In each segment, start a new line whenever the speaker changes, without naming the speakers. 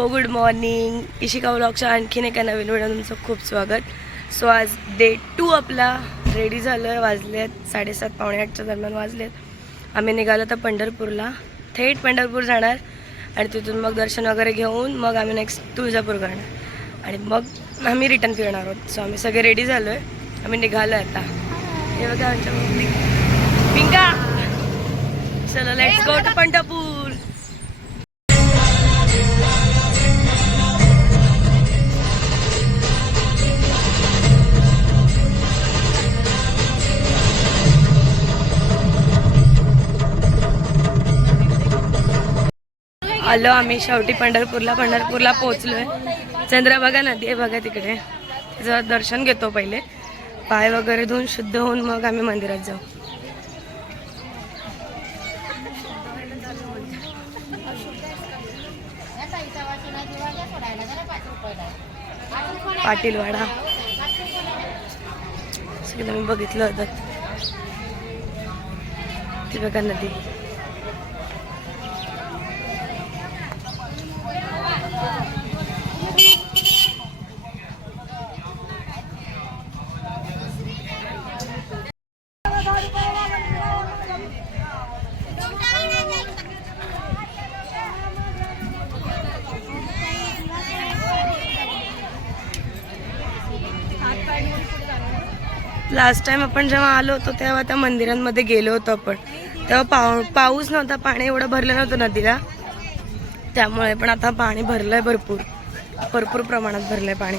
हो good morning Ishika ब्लॉगच्या आणखीन एका नवीन व्हिडिओ तुमचं खूप स्वागत. सो आज डे टू आपला. रेडी झालो आहे वाजले आहेत साडेसात पावणे आठच्या दरम्यान वाजलेत. आम्ही निघालो तर पंढरपूरला. थेट पंढरपूर जाणार. आणि तिथून मग दर्शन वगैरे घेऊन मग आम्ही नेक्स्ट तुळजापूर करणार. आणि मग आम्ही रिटर्न फिरणार आहोत. सो आम्ही सगळे रेडी झालो आहे आम्ही निघालो आता. हे बघा आमच्या मम्मी. पिंका! चलो लेट्स गो टू पंढरपूर. आलो आम्ही शेवटी पंढरपूरला. पंढरपूरला पोहोचलोय. आहे बघा नदी आहे बघा तिकडे. तिचं दर्शन घेतो पहिले. पाय वगैरे धुवून शुद्ध होऊन मग आम्ही मंदिरात जाऊ. पाटीलवाडा. सगळं मी बघितलं होतं. ती बघा नदी. लास्ट टाइम आपण जेव्हा आलो होतो तेव्हा त्या मंदिरांमध्ये गेलो होतो आपण. तेव्हा पाऊ पाऊस नव्हता पाणी एवढं भरलं नव्हतं नदीला. त्यामुळे पण आता पाणी भरलंय भरपूर. भरपूर प्रमाणात भरलंय पाणी.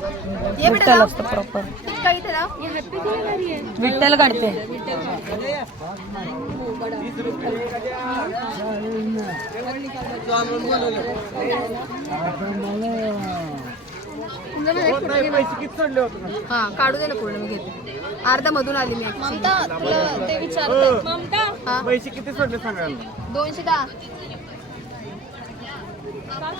विठ्ठल असतं प्रॉपर विठ्ठल काढते.
हा काढू दे ना पूर्ण मी घेते. अर्धा मधून आली मी ममता तुला ते विचारतात हा.
पैसे किती सोडले सांगा
दोनशे दहा. हा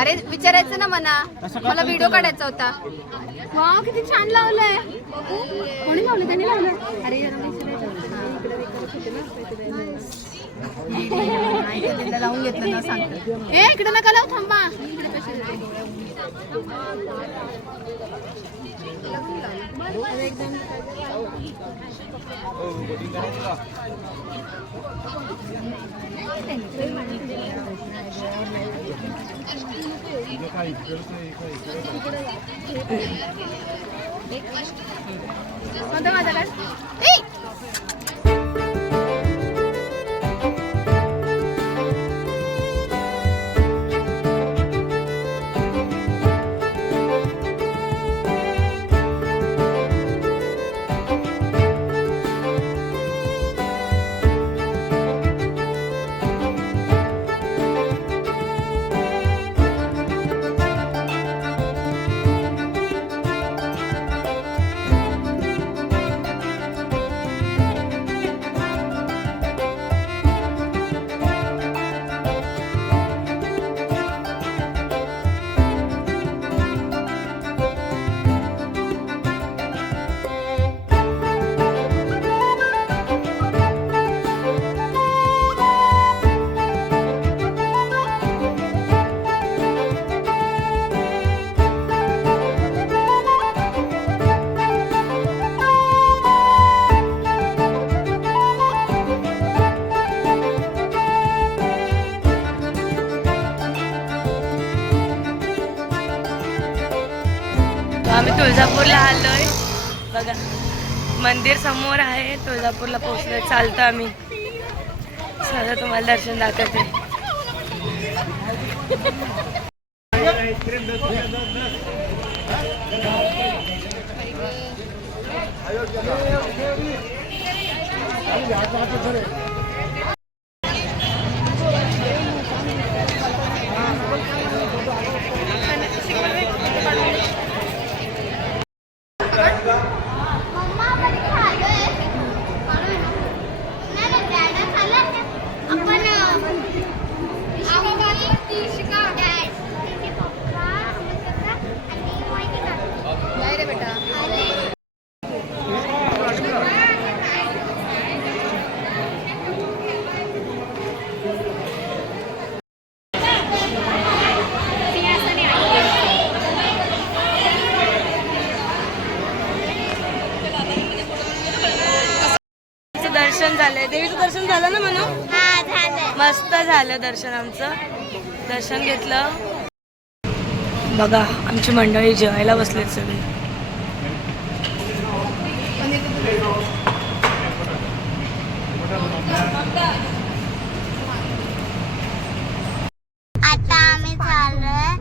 अरे विचारायचं ना मला मला व्हिडिओ काढायचा होता. हा किती छान लावलंय. कोणी लावलं? त्याने लावलं. अरे लावून घेतलं ना सांग ए इकडे नका लावू थांबा. इकडे देते. कोणता माझ्याकडे
आम्ही तुळजापूरला आलोय. बघा मंदिर समोर आहे तुळजापूरला पोहोचलं चालतो आम्ही. सगळं तुम्हाला दर्शन दाखवते. दर्शन झालंय. देवीचं दर्शन झालं ना म्हणून मस्त झालं दर्शन आमचं. दर्शन घेतलं. बघा आमची मंडळी जेवायला बसलेत सगळे.
आता आम्ही चाललोय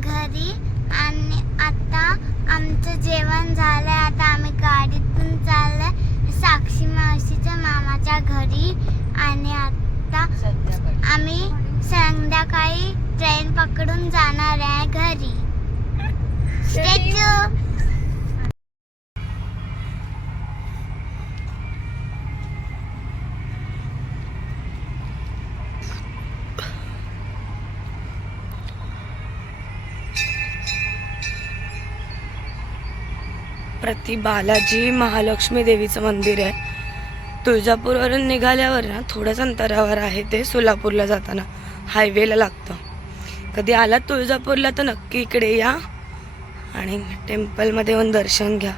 घरी आणि आता आमचं जेवण झालंय. साक्षी मावशीच्या मामाच्या घरी आणि आता आम्ही संध्याकाळी ट्रेन पकडून जाणार आहे घरी. स्टॅच्यू
प्रति बालाजी महालक्ष्मी देवीचं मंदिर आहे. तुळजापूरवरून निघाल्यावर ना थोड्याच अंतरावर आहे ते सोलापूरला जाताना. हायवेला लागतं. कधी आलात तुळजापूरला तर नक्की इकडे या आणि टेम्पलमध्ये येऊन दर्शन घ्या.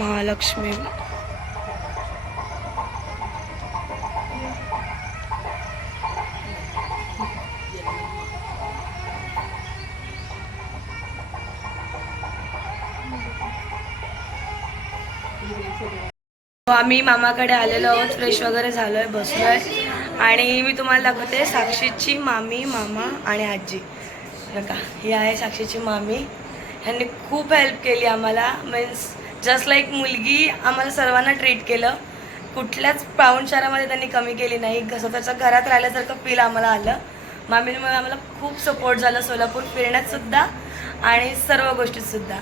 महालक्ष्मी. हो, आम्ही मामाकडे आलेलो आहोत. फ्रेश वगैरे झालोय बसलोय. आणि मी तुम्हाला दाखवते साक्षीची मामी मामा आणि आजी. बघा ही आहे साक्षीची मामी. ह्यांनी खूप हेल्प केली आम्हाला. मीन्स जस्ट लाईक मुलगी आम्हाला सर्वांना ट्रीट केलं. कुठल्याच पाहुणचारामध्ये त्यांनी कमी केली नाही. स्वतःच्या घरात राहिल्यासारखं फील आम्हाला आलं. मामीमुळे आम्हाला खूप सपोर्ट झाला सोलापूर फिरण्यातसुद्धा आणि सर्व गोष्टीतसुद्धा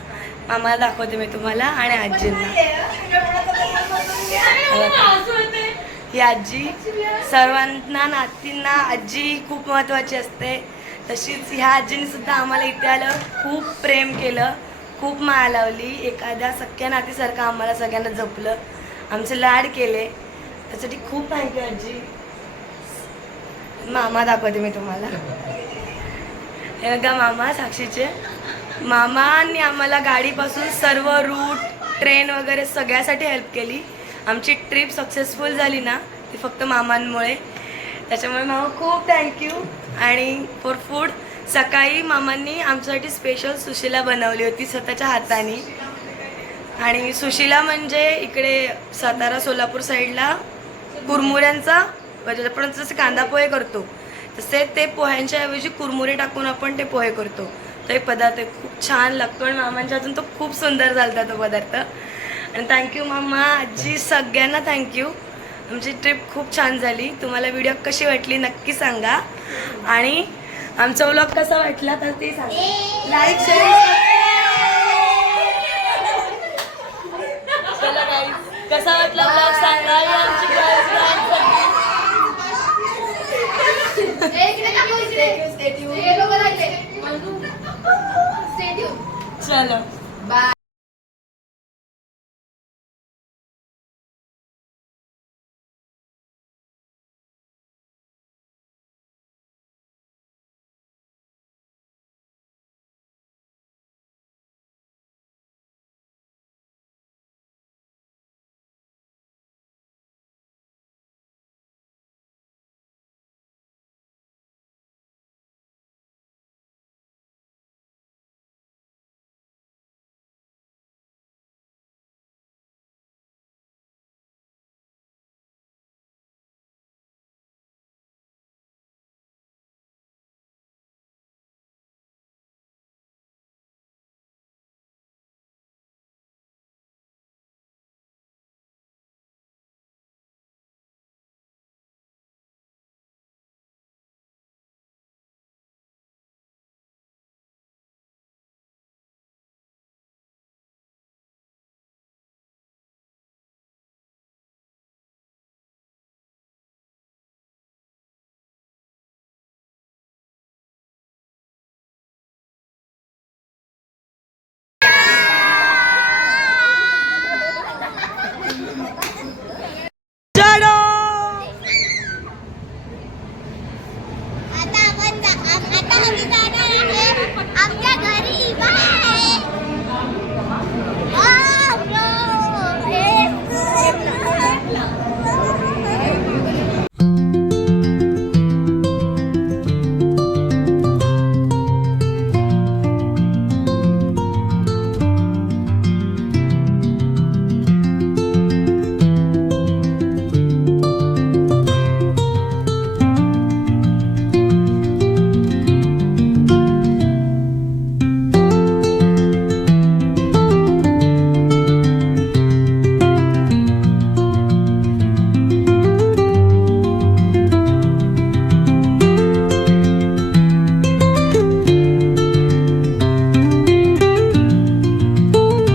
आम्हाला दाखवते मी तुम्हाला आणि आजींना. ही आजी सर्वांना नातींना आजी खूप महत्त्वाची असते. तशीच ह्या आजीने सुद्धा आम्हाला इथे आल्यावर खूप प्रेम केलं खूप माया लावली. एखाद्या सख्या नातीसारखं आम्हाला सगळ्यांना जपलं. आमचे लाड केले. त्यासाठी खूप थँक्यू आजी. मामा दाखवते मी तुम्हाला. हे बघा मामा साक्षीचे. मामांनी आम्हाला गाडीपासून सर्व रूट ट्रेन वगैरे सगळ्यासाठी हेल्प केली. आमची ट्रिप सक्सेसफुल झाली ना ती फक्त मामांमुळे. त्याच्यामुळे मामा खूप थँक्यू आणि फॉर फूड सकाळी मामांनी आमच्यासाठी स्पेशल सुशिला बनवली होती स्वतःच्या हाताने. आणि सुशिला म्हणजे इकडे सातारा सोलापूर साईडला कुरमुऱ्यांचा म्हणजे आपण जसे कांदा पोहे करतो तसे ते पोह्यांच्या ऐवजी कुरमुरे टाकून आपण ते पोहे करतो. तो एक पदार्थ आहे. खूप छान लागतो आणि मामांच्या हातून तो खूप सुंदर झाला तो पदार्थ. आणि थँक्यू मामा आजी सगळ्यांना थँक्यू आमची ट्रिप खूप छान झाली. तुम्हाला व्हिडिओ कशी वाटली नक्की सांगा. आणि आमचा व्लॉग कसा वाटला तर ते सांगा. लाईक शेअर कसा वाटला सांगा. चलो.
बाय